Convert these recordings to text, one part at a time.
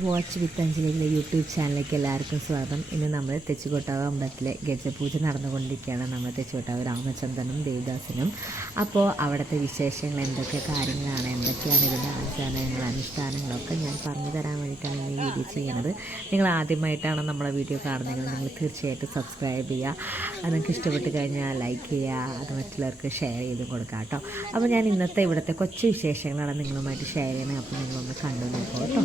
Watch with അഞ്ജലിയിലെ YouTube ചാനലിലേക്ക് എല്ലാവർക്കും സ്വാഗതം. ഇന്ന് നമ്മൾ തെച്ചിക്കോട്ടാവ് അമ്പലത്തിലെ ഗജപൂജ നടന്നുകൊണ്ടിരിക്കുകയാണ്. നമ്മൾ തെച്ചിക്കോട്ടാവ് രാമചന്ദ്രനും ദേവദാസനും. അപ്പോൾ അവിടുത്തെ വിശേഷങ്ങൾ എന്തൊക്കെ കാര്യങ്ങളാണ്, എന്തൊക്കെയാണ് ഇതിൻ്റെ ആചാരങ്ങൾ അനുഷ്ഠാനങ്ങളൊക്കെ ഞാൻ പറഞ്ഞു തരാൻ വേണ്ടിയിട്ടാണ് ഈ വീഡിയോ ചെയ്യുന്നത്. നിങ്ങൾ ആദ്യമായിട്ടാണ് നമ്മളെ വീഡിയോ കാണുന്നതെങ്കിൽ നിങ്ങൾ തീർച്ചയായിട്ടും സബ്സ്ക്രൈബ് ചെയ്യുക. അത് നിങ്ങൾക്ക് ഇഷ്ടപ്പെട്ട് കഴിഞ്ഞാൽ ലൈക്ക് ചെയ്യുക, അത് മറ്റുള്ളവർക്ക് ഷെയർ ചെയ്ത് കൊടുക്കുക കേട്ടോ. അപ്പോൾ ഞാൻ ഇന്നത്തെ ഇവിടുത്തെ കൊച്ചു വിശേഷങ്ങളാണ് നിങ്ങളുമായിട്ട് ഷെയർ ചെയ്യണത്. അപ്പോൾ നിങ്ങളൊന്ന് കണ്ടു നോക്കൂ കേട്ടോ.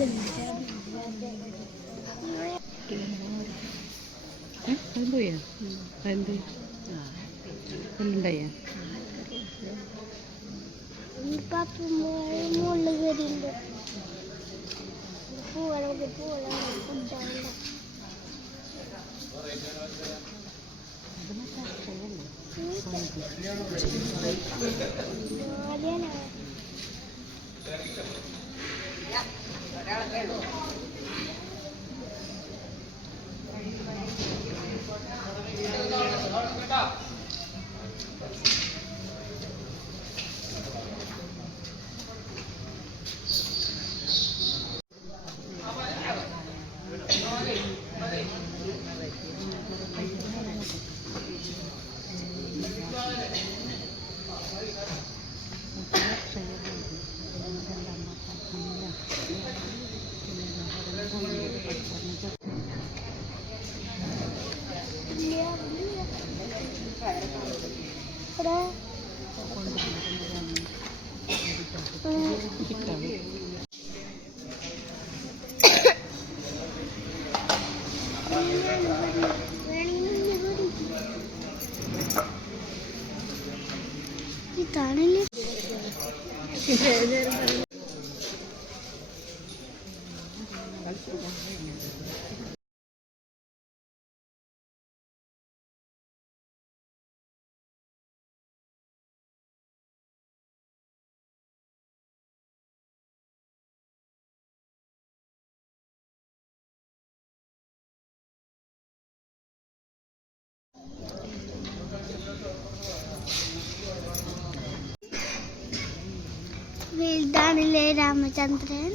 വലുതാണല്ലേ രാമചന്ദ്രൻ.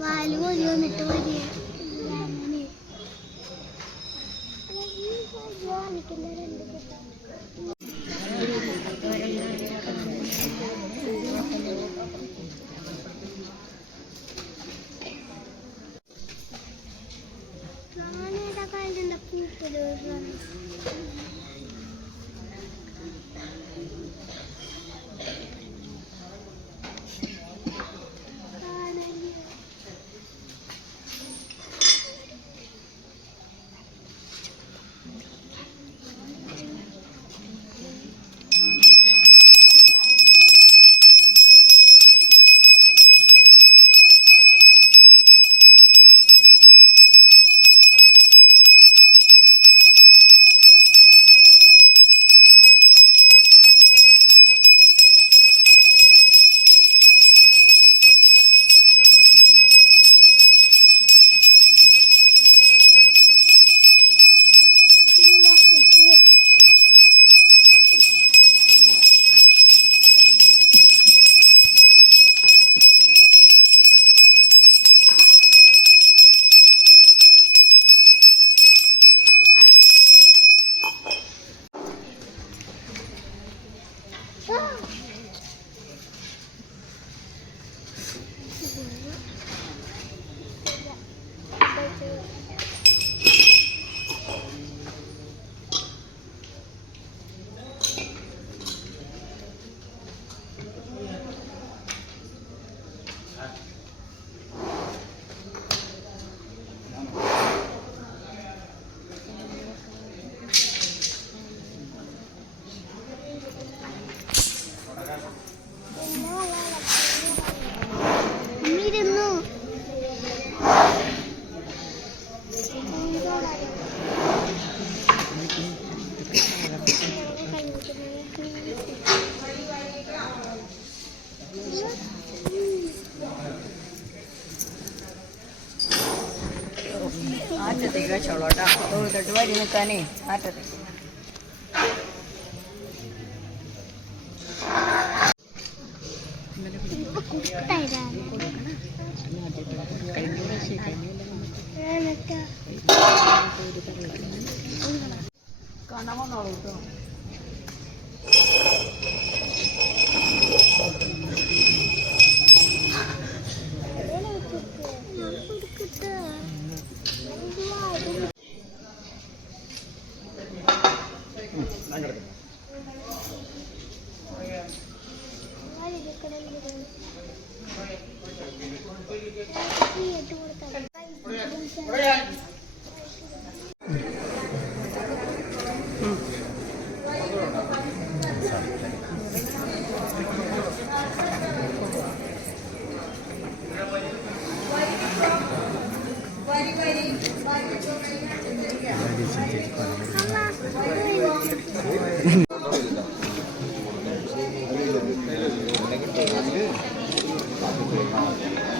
വാല് കൊതി വന്നിട്ട് വരിക. ഞാനേതാ കാലത്തുണ്ട പൂപ്പല് ആറ്റത്തേക്ക് വെച്ചോളൂ കേട്ടോ. തൊഴുത്തിട്ട് വരി നിൽക്കാനേ ആറ്റത്തേക്ക്. കുട്ടായിരാ കാണാൻ വന്നോളൂ കേട്ടോ.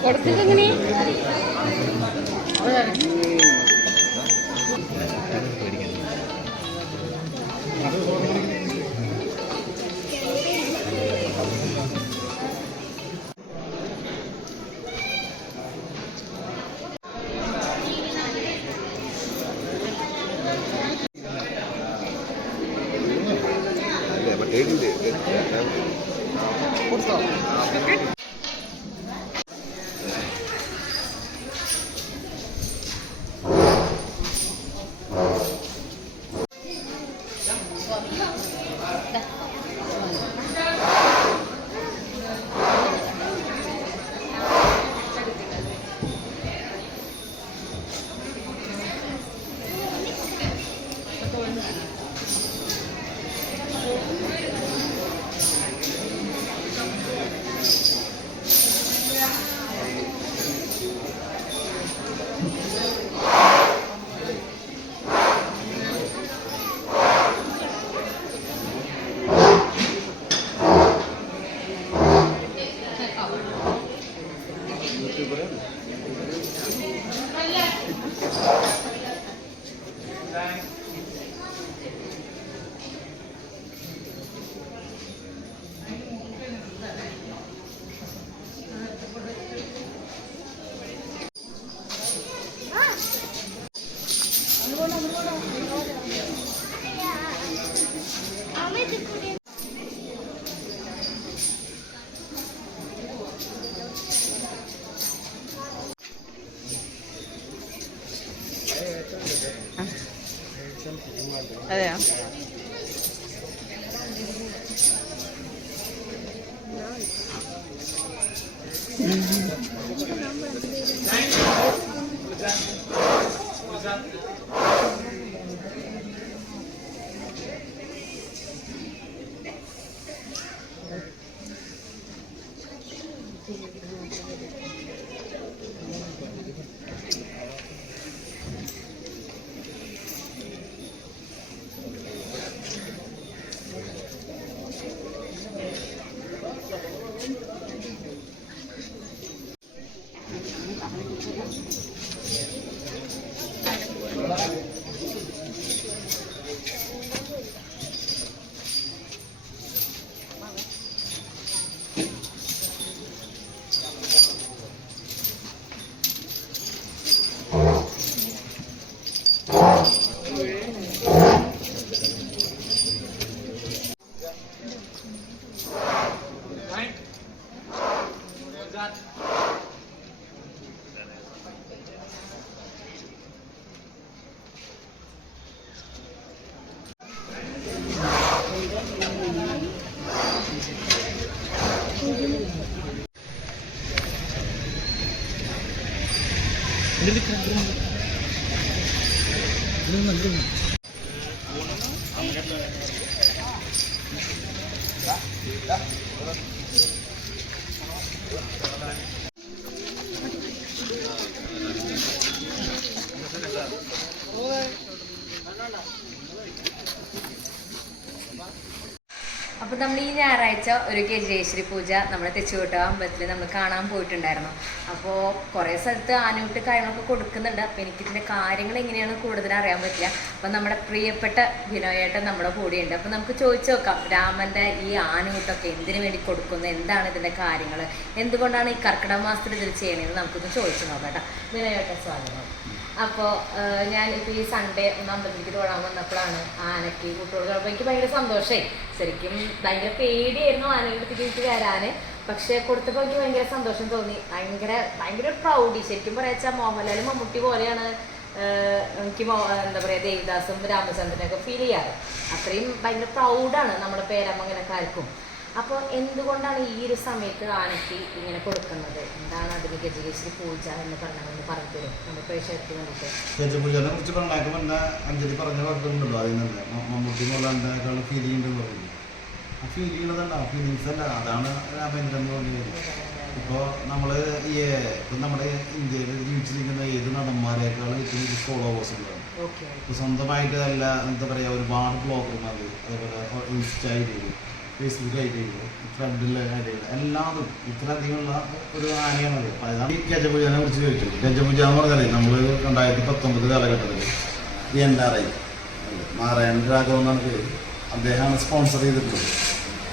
കൊടുത്തിട്ടെങ്ങനെ അതെയോ? അപ്പോൾ അപ്പോൾ നമ്മൾ ഈ ഞായറാഴ്ച ഒരു ഗജേശ്വരി പൂജ നമ്മുടെ തെച്ചുകോട്ട അമ്പലത്തിൽ നമ്മൾ കാണാൻ പോയിട്ടുണ്ടായിരുന്നു. അപ്പോൾ കുറേ സ്ഥലത്ത് ആനയൂട്ട് കാര്യങ്ങളൊക്കെ കൊടുക്കുന്നുണ്ട്. അപ്പോൾ എനിക്കിതിൻ്റെ കാര്യങ്ങൾ എങ്ങനെയാണ് കൂടുതൽ അറിയാൻ പറ്റില്ല. അപ്പം നമ്മുടെ പ്രിയപ്പെട്ട ബിനോയേട്ടൻ നമ്മുടെ കൂടെയുണ്ട്. അപ്പോൾ നമുക്ക് ചോദിച്ചു നോക്കാം, രാമൻ്റെ ഈ ആനയൂട്ടൊക്കെ എന്തിനു വേണ്ടി കൊടുക്കുന്നു, എന്താണ് ഇതിൻ്റെ കാര്യങ്ങൾ, എന്തുകൊണ്ടാണ് ഈ കർക്കിടക മാസത്തിൽ ഇതിൽ ചെയ്യണമെന്ന് നമുക്കൊന്ന് ചോദിച്ചു നോക്കാം കേട്ടോ. ബിനോയേട്ടൻ സ്വാഗതം. അപ്പോൾ ഞാനിപ്പോൾ ഈ സൺഡേ ഒന്ന് അമ്പലത്തിലേക്ക് തൊഴാൻ വന്നപ്പോഴാണ് ആനയ്ക്ക് കൂട്ടുകൊടുക്കുക. അപ്പോൾ എനിക്ക് ഭയങ്കര സന്തോഷമായി. ശരിക്കും ഭയങ്കര പേടിയായിരുന്നു ആനയുടെ വരാൻ. പക്ഷെ കൊടുത്തപ്പോൾ എനിക്ക് ഭയങ്കര സന്തോഷം തോന്നി. ഭയങ്കര പ്രൗഡി. ശരിക്കും പറയാച്ചാൽ മോഹൻലാലും മമ്മൂട്ടി പോലെയാണ് എനിക്ക് എന്താ പറയുക ദേവിദാസും രാമചന്ദ്രനൊക്കെ ഫീൽ ചെയ്യാറ്. അത്രയും ഭയങ്കര പ്രൗഡാണ് നമ്മുടെ പേരമ്മങ്ങനക്കാർക്കും. അപ്പോൾ എന്തുകൊണ്ടാണ് ഈ ഒരു സമയത്ത് ആനയ്ക്ക് ഇങ്ങനെ കൊടുക്കുന്നത്, എന്താണ് അതിന് ഗജകേശ്വരി പൂജ എന്ന് പറഞ്ഞതെന്ന് പറഞ്ഞു തരും നമ്മുടെ പ്രേക്ഷകർക്ക് വേണ്ടിയിട്ട്. ഗജപൂജനെ കുറിച്ച് പറഞ്ഞേക്കും എന്നെ അഞ്ജലി പറഞ്ഞ വാക്കുകളുണ്ടല്ലോ, അതിൽ തന്നെ മമ്മൂട്ടി എന്നുള്ളതിനേക്കാളും ഫീലിംഗ് ഉണ്ടെന്ന് പറയുന്നത്. ആ ഫീലിംഗ് തന്നെ ഫീലിങ്സ് അല്ല, അതാണ് രാമേന്ദ്രൻ എന്ന് പറഞ്ഞത്. ഇപ്പോൾ നമ്മൾ ഇപ്പം നമ്മുടെ ഇന്ത്യയിൽ ജീവിച്ചിരിക്കുന്ന ഏത് നടന്മാരെക്കാളും ഏറ്റവും ഫോളോവേഴ്സ് ഉണ്ടാവും. ഇപ്പോൾ സ്വന്തമായിട്ട് അല്ല എന്താ പറയുക, ഒരുപാട് ബ്ലോഗർമാർ, അതേപോലെ ഇൻസ്റ്റ ഐഡികൾ, ഫേസ്ബുക്ക് ഐഡികൾ, ഫ്രണ്ടിലെ ഐഡികൾ എല്ലാതും ഇത്രയധികമുള്ള ഒരു ആനയാണത്. അപ്പോൾ അതാണ് ഈ ഗജപൂജനെ കുറിച്ച് ചോദിച്ചത്. ഗജപൂജ എന്ന് പറഞ്ഞാൽ നമ്മൾ 2019 കാലഘട്ടത്തിൽ NRI നാരായണ രാഘവൻ എന്നാണ് പേര്, അദ്ദേഹമാണ് സ്പോൺസർ ചെയ്തിട്ടുള്ളത്.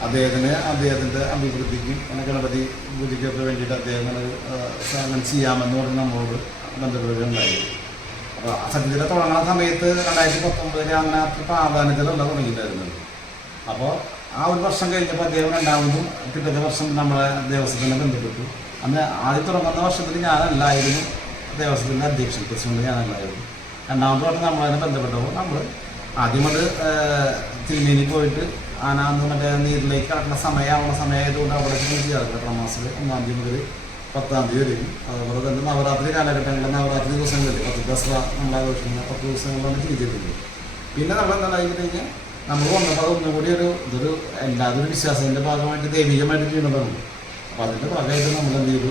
അദ്ദേഹത്തിൻ്റെ അഭിവൃദ്ധിക്കും പിന്നെ ഗണപതി പൂജയ്ക്കൊക്കെ വേണ്ടിയിട്ട് അദ്ദേഹം അങ്ങനെ ചെയ്യാമെന്ന് പറഞ്ഞ് നമ്മളോട് ബന്ധപ്പെടുകയുണ്ടായി. അപ്പോൾ സത്യത്തിലെ തുടങ്ങുന്ന സമയത്ത് 2019 അങ്ങനെ അത്ര പ്രാധാന്യത്തിലല്ല തുടങ്ങിയിട്ടായിരുന്നത്. അപ്പോൾ ആ ഒരു വർഷം കഴിഞ്ഞപ്പോൾ അദ്ദേഹം രണ്ടാമതും പിറ്റത്തെ വർഷം നമ്മളെ ദേവസ്വത്തിനെ ബന്ധപ്പെട്ടു. അന്ന് ആദ്യം തുടങ്ങുന്ന വർഷത്തിൽ ഞാനല്ലായിരുന്നു ദേവസ്വത്തിൻ്റെ അധ്യക്ഷൻ, പ്രസിഡന്റ് ഞാനല്ലായിരുന്നു. രണ്ടാമത്തെ വർഷം നമ്മളതിനെ ബന്ധപ്പെട്ടപ്പോൾ നമ്മൾ ആദ്യം അത് തിരുമേനി പോയിട്ട് ആന അന്ന് മറ്റേ നീരിലേക്ക് കിടക്കുന്ന സമയമായതുകൊണ്ട് അവിടെ ചെയ്യാറ്. മാസം 1-ാം തീയതി മുതൽ 10-ാം തീയതി വരെയും. അതുപോലെ തന്നെ നവരാത്രി കാലഘട്ടങ്ങളിൽ നവരാത്രി ദിവസങ്ങളിൽ 10 ദസറ നമ്മൾ ആഘോഷിക്കുന്ന 10 ദിവസങ്ങളിലാണ് ചെയ്തിട്ടുണ്ട്. പിന്നെ നമ്മളെന്താണെന്ന് കഴിഞ്ഞാൽ നമ്മൾ വന്നപ്പോൾ ഒന്നുകൂടി ഇതൊരു എല്ലാതൊരു വിശ്വാസത്തിൻ്റെ ഭാഗമായിട്ട് ദൈവികമായിട്ട് ചെയ്യുന്നതാണ്. അപ്പോൾ അതിൻ്റെ ഭാഗമായിട്ട് നമ്മൾ എന്ത് ചെയ്തു,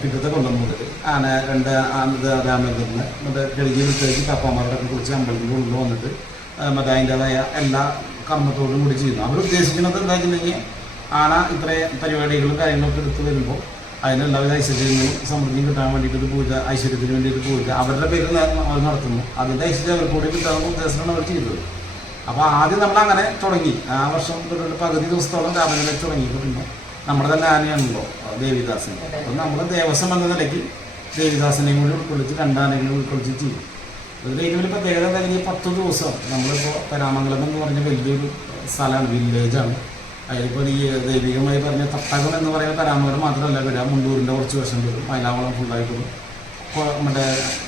പിറ്റത്തെ കൊല്ലം മുതൽ ആന 2 രാമേന്ദ്രനെ മറ്റേ കഴുകി വിട്ടേക്ക് കപ്പാമാരുടെ കുറിച്ച് അമ്പലത്തിൻ്റെ ഉള്ളിൽ വന്നിട്ട് മറ്റേ അതിൻ്റെതായ എല്ലാ കർമ്മത്തോടും കൂടി ചെയ്യുന്നു. അവർ ഉദ്ദേശിക്കുന്നത് എന്താണെന്നുണ്ടെങ്കിൽ ആന ഇത്രയും പരിപാടികളും കാര്യങ്ങളൊക്കെ എടുത്ത് വരുമ്പോൾ അതിനെല്ലാവിധ ഐശ്വര്യങ്ങളും സമൃദ്ധിയും കിട്ടാൻ വേണ്ടിയിട്ട് ഒരു പൂജ, ഐശ്വര്യത്തിന് വേണ്ടിയിട്ട് പൂജ അവരുടെ പേരിൽ അവർ നടത്തുന്നു. അതിൻ്റെ ഐശ്വര്യം അവർക്ക് കൂടി കിട്ടാനുള്ള ഉദ്ദേശമാണ് അവർ ചെയ്തത്. അപ്പോൾ ആദ്യം നമ്മളങ്ങനെ തുടങ്ങി. ആ വർഷം തൊട്ട് പകുതി ദിവസത്തോളം രാമനെ തുടങ്ങിയിട്ട് പിന്നെ നമ്മുടെ തന്നെ ആനയാണല്ലോ ദേവിദാസൻ. അപ്പം നമ്മൾ ദേവസ്വം എന്ന നിലയ്ക്ക് ദേവിദാസനെയും കൂടി ഉൾക്കൊള്ളിച്ച് 2 ആനകളെ ഉൾക്കൊള്ളിച്ച് ചെയ്യും. അതിൽ ഏറ്റവും വലിയ പ്രത്യേകത എന്തായാലും 10 ദിവസം നമ്മളിപ്പോൾ പരാമംഗലം എന്ന് പറഞ്ഞ വലിയൊരു സ്ഥലമാണ്, വില്ലേജാണ്. അതിലിപ്പോൾ ഈ ദൈവികമായി പറഞ്ഞ തട്ടകം എന്ന് പറയുന്ന പരാമംഗലം മാത്രമല്ല വരിക, മുണ്ടൂരിൻ്റെ കുറച്ച് വശം വരും, മൈലാകുളം ഫുള്ളായിട്ട് വരും, മറ്റേ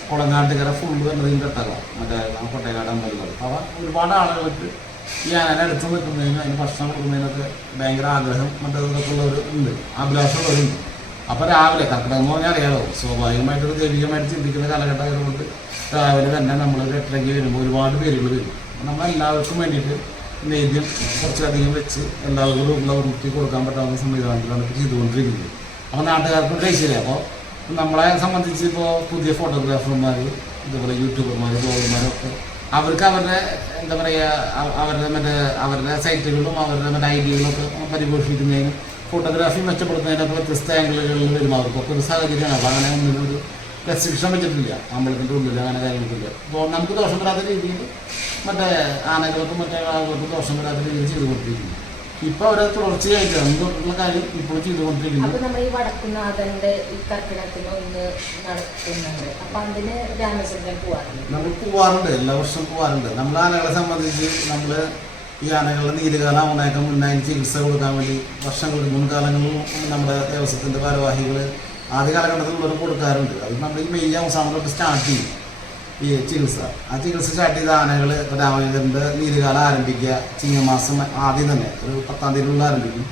കുളങ്ങാട്ടുകര ഫുള്ള് എന്നതിൻ്റെ തട്ടകം മറ്റേ കൊട്ടേക്കാട് അമ്പലങ്ങൾ. അപ്പോൾ ഒരുപാട് ആളുകൾക്ക് ഈ ആന അടുത്ത് നിൽക്കുന്നതിന് അതിന് ഭക്ഷണം കൊടുക്കുന്നതിനൊക്കെ ഭയങ്കര ആഗ്രഹം ഇതൊക്കെ ഉള്ളവർ ഉണ്ട്, അഭിലാഷമുള്ളവരുണ്ട്. അപ്പോൾ രാവിലെ കർക്കിടകം എന്ന് പറഞ്ഞാൽ അറിയാലോ, സ്വാഭാവികമായിട്ടൊരു ദൈവികമായിട്ട് ചിന്തിക്കുന്ന കാലഘട്ടമായതുകൊണ്ട് രാവിലെ തന്നെ നമ്മളൊരു 8:30 വരുമ്പോൾ ഒരുപാട് പേരുകൾ വരും. അപ്പോൾ നമ്മളെല്ലാവർക്കും വേണ്ടിയിട്ട് നേദ്യം കുറച്ചധികം വെച്ച് എല്ലാവർക്കും ഉള്ള വൃത്തി കൊടുക്കാൻ പറ്റാവുന്ന സംവിധാനത്തിലാണ് ഇപ്പോൾ ചെയ്തുകൊണ്ടിരിക്കുന്നത്. അപ്പോൾ നാട്ടുകാർക്കും കഴിച്ചില്ല. അപ്പോൾ നമ്മളെ സംബന്ധിച്ച് ഇപ്പോൾ പുതിയ ഫോട്ടോഗ്രാഫർമാർ, ഇതുപോലെ യൂട്യൂബർമാർ, ബ്ലോഗർമാരൊക്കെ അവർക്ക് അവരുടെ എന്താ പറയുക അവരുടെ സൈറ്റുകളും അവരുടെ ഐഡിയകളൊക്കെ പരിപോഷിക്കുന്നതിനും ഫോട്ടോഗ്രാഫി മെച്ചപ്പെടുത്തുന്നതിനൊക്കെ വ്യത്യസ്ത ആംഗിളുകളിൽ വരുമ്പോൾ അവർക്കൊക്കെ ഒരു സാഹചര്യമാണ്. അപ്പോൾ അങ്ങനെ ഒന്നിനൊരു റെസ്ട്രിക്ഷൻ വെച്ചിട്ടില്ല, അമ്പലത്തിൻ്റെ ഉള്ളിൽ അങ്ങനെ കാര്യങ്ങൾക്കില്ല. അപ്പോൾ നമുക്ക് ദോഷം വരാത്ത രീതിയിൽ മറ്റേ ആനകൾക്കും മറ്റേ ആളുകൾക്കും ദോഷം വരാത്ത രീതിയിൽ ചെയ്തുകൊണ്ടിരിക്കുന്നു. ഇപ്പോൾ അവരെ തുടർച്ചയായിട്ട് എന്തുകൊണ്ടുള്ള കാര്യം ഇപ്പോൾ ചെയ്തുകൊണ്ടിരിക്കുന്നു. അപ്പോൾ നമ്മൾ ഈ വടക്കുന്നാഥൻ്റെ ഈ കർക്കിടകത്തിന് ഒന്ന് നടത്തുന്നുണ്ട്. അപ്പം അതിന് രാമചന്ദ്രൻ പോകാറുണ്ട്, നമ്മൾ പോകാറുണ്ട്, എല്ലാ വർഷവും പോകാറുണ്ട്. നമ്മൾ ആനകളെ സംബന്ധിച്ച് നമ്മൾ ഈ ആനകളുടെ നീരുകാലാവുന്നതിനൊക്കെ മുന്നേ അതിന് ചികിത്സ കൊടുക്കാൻ വേണ്ടി വർഷങ്ങൾക്ക് മുൻകാലങ്ങളിൽ നമ്മുടെ ദേവസ്വത്തിൻ്റെ ഭാരവാഹികൾ ആദ്യ കാലഘട്ടത്തിലുള്ളവർ കൊടുക്കാറുണ്ട്. അത് നമ്മൾ ഈ മെയ് അവസാനം തൊട്ട് സ്റ്റാർട്ട് ചെയ്യും ഈ ചികിത്സ. ആ ചികിത്സ സ്റ്റാർട്ട് ചെയ്ത ആനകൾ രാമചന്ദ്രൻ്റെ നീരുകാലം ആരംഭിക്കുക ചിങ്ങമാസം ആദ്യം തന്നെ ഒരു 10-ാം തീയതിയിലുള്ള ആരംഭിക്കും.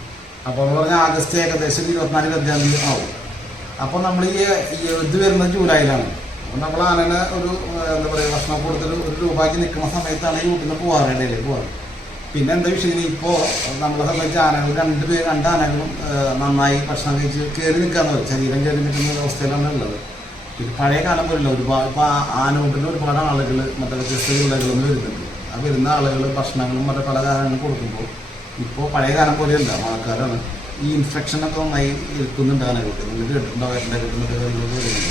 അപ്പോൾ എന്ന് പറഞ്ഞാൽ ആഗസ്റ്റ് ഏകദേശം 24-25-ാം തീയതി ആവും. അപ്പോൾ നമ്മൾ ഈ ഇത് വരുന്നത് ജൂലൈയിലാണ്. അപ്പോൾ നമ്മൾ ആനനെ ഒരു എന്താ പറയുക ഭക്ഷണം കൊടുത്തിട്ട് 1 രൂപയ്ക്ക് നിൽക്കുന്ന സമയത്താണ് ഈ വീട്ടിൽ നിന്ന് പോകാറ്, ഇടയിൽ പോകാറ്. പിന്നെ എന്താ വിഷയം, ഇപ്പോൾ നമ്മളെ സംബന്ധിച്ച് ആനകൾ 2 ആനകളും നന്നായി ഭക്ഷണം കഴിച്ച് കയറി നിൽക്കാന്ന് പറയും, ശരീരം കയറി നിൽക്കുന്ന അവസ്ഥയിലാണ് ഉള്ളത്. പിന്നെ പഴയ കാലം പോലില്ല, ഒരുപാട് ഇപ്പോൾ ആനകൂട്ടിൽ ഒരുപാട് ആളുകൾ മറ്റേ വ്യത്യസ്ത ജില്ലകളിൽ നിന്ന് വരുന്നുണ്ട്. ആ വരുന്ന ആളുകൾ ഭക്ഷണങ്ങളും മറ്റേ പല കാര്യങ്ങളും കൊടുക്കുമ്പോൾ ഇപ്പോൾ പഴയ കാലം പോലെയല്ല, മഴക്കാലമാണ്. ഈ ഇൻഫെക്ഷനൊക്കെ നന്നായി ഇരിക്കുന്നുണ്ട് ആനകൾക്ക്. നിങ്ങൾ കേട്ടിട്ടുണ്ടാവും എൻ്റെ കേട്ടിട്ട് വരുന്നത്.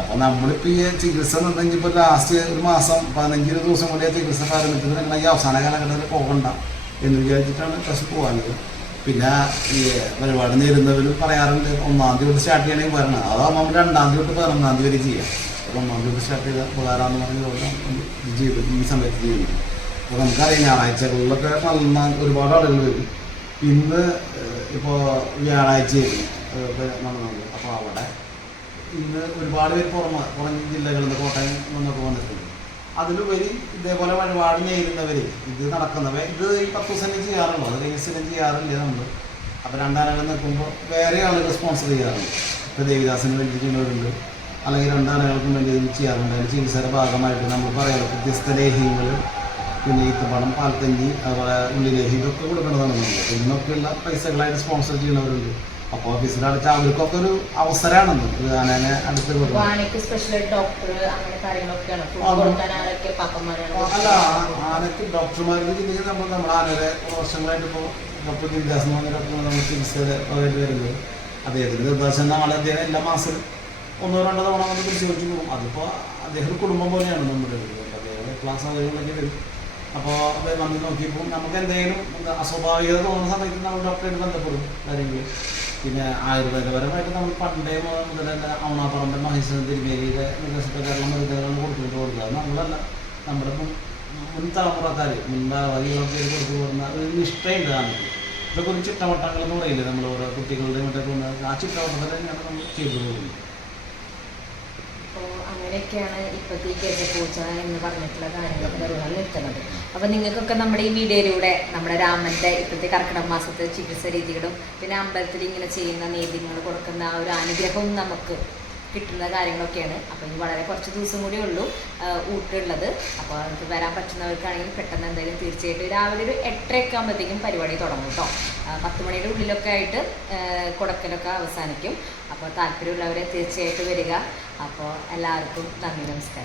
അപ്പോൾ നമ്മളിപ്പോൾ ഈ ചികിത്സ എന്നുണ്ടെങ്കിൽ ഇപ്പോൾ ലാസ്റ്റ് ഒരു മാസം 15 ദിവസം കൂടി ആ ചികിത്സ ആരംഭിക്കുന്നത് ഈ അവസാന കാലഘട്ടത്തിൽ പോകണ്ട എന്ന് വിചാരിച്ചിട്ടാണ് ടെസ്റ്റ് പോകാനത്. പിന്നെ ഈ പരിപാടി നേരുന്നവർ പറയാറുണ്ട് 1-ാം തീയതി തൊട്ട് സ്റ്റാർട്ട് ചെയ്യണമെങ്കിൽ വരണം. അതാകുമ്പോൾ 2-ാം തീയതി തൊട്ട് 11-ാം തീയതി വരെ ചെയ്യാം. അപ്പോൾ 1-ാം തീയതി തൊട്ട് സ്റ്റാർട്ട് ചെയ്താൽ ഉപകാരമെന്ന് പറഞ്ഞ് ചെയ്തു ഈ സമയത്ത് ചെയ്യുന്നു. അപ്പോൾ നമുക്കറിയാം ഞായറാഴ്ചകളിലൊക്കെ നല്ല ഒരുപാട് ആളുകൾ വരും. ഇന്ന് ഇപ്പോൾ വ്യാഴാഴ്ചയായിരുന്നു നടന്നത്. അപ്പോൾ അവിടെ ഇന്ന് ഒരുപാട് പേര് പുറം ജില്ലകളിൽ നിന്ന് കോട്ടയം നിന്നൊക്കെ വന്നിട്ടുണ്ട്. അതിലുപരി ഇതേപോലെ വഴിപാട് നേരുന്നവർ ഇത് നടക്കുന്നവർ ഇത് ഈ 10 ദിവസം ചെയ്യാറുള്ളൂ. അത് ദിവസം ചെയ്യാറില്ല നമ്മൾ. അപ്പോൾ 2 ആനകൾ നിൽക്കുമ്പോൾ വേറെ ആളുകൾ സ്പോൺസർ ചെയ്യാറുണ്ട്. ഇപ്പോൾ ദേവിദാസിന് വേണ്ടി ചെയ്യുന്നവരുണ്ട്, അല്ലെങ്കിൽ 2 ആനകൾക്കും വേണ്ടി ചെയ്യാറുണ്ട്. അതിന് ചികിത്സയുടെ ഭാഗമായിട്ട് നമ്മൾ പറയാറ് വ്യത്യസ്ത ലേഹ്യങ്ങൾ, പിന്നെ ഈത്തപ്പഴം, പാൽക്കഞ്ഞി, അതുപോലെ ഉള്ളിലേഹ്യം ഇതൊക്കെ കൊടുക്കേണ്ടതാണ് നമ്മൾ. ഇതിനൊക്കെയുള്ള പൈസകളായിട്ട് സ്പോൺസർ ചെയ്യുന്നവരുണ്ട്. അപ്പോൾ ഓഫീസിൽ അടച്ച അവർക്കൊക്കെ ഒരു അവസരമാണെന്ന് ഇത് ആനേനെ അടുത്ത് അല്ല ആനയ്ക്ക് ഡോക്ടർമാരുടെ ജില്ലയിൽ നമ്മുടെ ആനയുടെ വർഷങ്ങളായിട്ട് ഇപ്പോൾ ഡോക്ടർ ദേവിദാസ് എന്ന് പറഞ്ഞ ഡോക്ടർ നമ്മൾ ചികിത്സയുടെ ഭാഗമായിട്ട് വരുന്നത്. അദ്ദേഹത്തിൻ്റെ നിർദ്ദേശം നാളെ അദ്ദേഹം എല്ലാ മാസവും 1-2 തവണ വന്ന് പരിശോധിച്ച് പോകും. അതിപ്പോൾ അദ്ദേഹം കുടുംബം പോലെയാണ് നമ്മുടെ അദ്ദേഹം ക്ലാസ് സൗകര്യങ്ങളൊക്കെ വരും. അപ്പോൾ അത് വന്ന് നോക്കിയപ്പോൾ നമുക്ക് എന്തെങ്കിലും അസ്വാഭാവികത തോന്നുന്ന സമയത്ത് നമ്മൾ ഡോക്ടറായിട്ട് ബന്ധപ്പെടും കാര്യങ്ങൾ. പിന്നെ ആയുർവേദപരമായിട്ട് നമ്മൾ പണ്ടേ മുതൽ തന്നെ ഔണാപ്പറമ്പൻ മഹേശ്വരൻ തിരുമേലിയുടെ നിർദ്ദേശപ്രകാരം മരുന്നുകളാണ് കൊടുക്കുന്നത്. അത് നമ്മളല്ല, നമ്മുടെ മുൻ തലമുറക്കാർ മുൻപാവധികളൊക്കെ കൊടുത്തു പോകുന്ന ഒരു നിഷ്ഠയുണ്ട് ആണെങ്കിൽ. ഇതൊക്കെ ഒരു ചിട്ടവട്ടങ്ങൾ എന്ന് പറയില്ലേ നമ്മൾ ഓരോ കുട്ടികളുടെ മറ്റൊക്കെ ആ ചിട്ടവട്ടത്തിൽ തന്നെയാണ് നമ്മൾ ചെയ്തു പോകുന്നത്. അപ്പോൾ അങ്ങനെയൊക്കെയാണ് ഇപ്പോഴത്തെ ഈ ഗജപൂജ എന്ന് പറഞ്ഞിട്ടുള്ള കാര്യങ്ങളൊക്കെ വരുവാൻ നിൽക്കുന്നത്. അപ്പോൾ നിങ്ങൾക്കൊക്കെ നമ്മുടെ ഈ വീഡിയോയിലൂടെ നമ്മുടെ രാമൻ്റെ ഇപ്പോഴത്തെ കർക്കിടക മാസത്തെ ചികിത്സ രീതികളും പിന്നെ അമ്പലത്തിൽ ഇങ്ങനെ ചെയ്യുന്ന നേദ്യങ്ങൾ കൊടുക്കുന്ന ആ ഒരു അനുഗ്രഹവും നമുക്ക് കിട്ടുന്ന കാര്യങ്ങളൊക്കെയാണ്. അപ്പോൾ ഇനി വളരെ കുറച്ച് ദിവസം കൂടി ഉള്ളൂ ഊട്ടുള്ളത്. അപ്പോൾ നമുക്ക് വരാൻ പറ്റുന്നവർക്കാണെങ്കിൽ പെട്ടെന്ന് എന്തായാലും തീർച്ചയായിട്ടും രാവിലെ ഒരു 8:30 ആകുമ്പോഴത്തേക്കും പരിപാടി തുടങ്ങും കേട്ടോ. 10 മണിയുടെ ഉള്ളിലൊക്കെ ആയിട്ട് കൊടുക്കലൊക്കെ അവസാനിക്കും. അപ്പോൾ താല്പര്യമുള്ളവരെ തീർച്ചയായിട്ടും വരിക. അപ്പോൾ എല്ലാവർക്കും നന്ദി, നമസ്കാരം.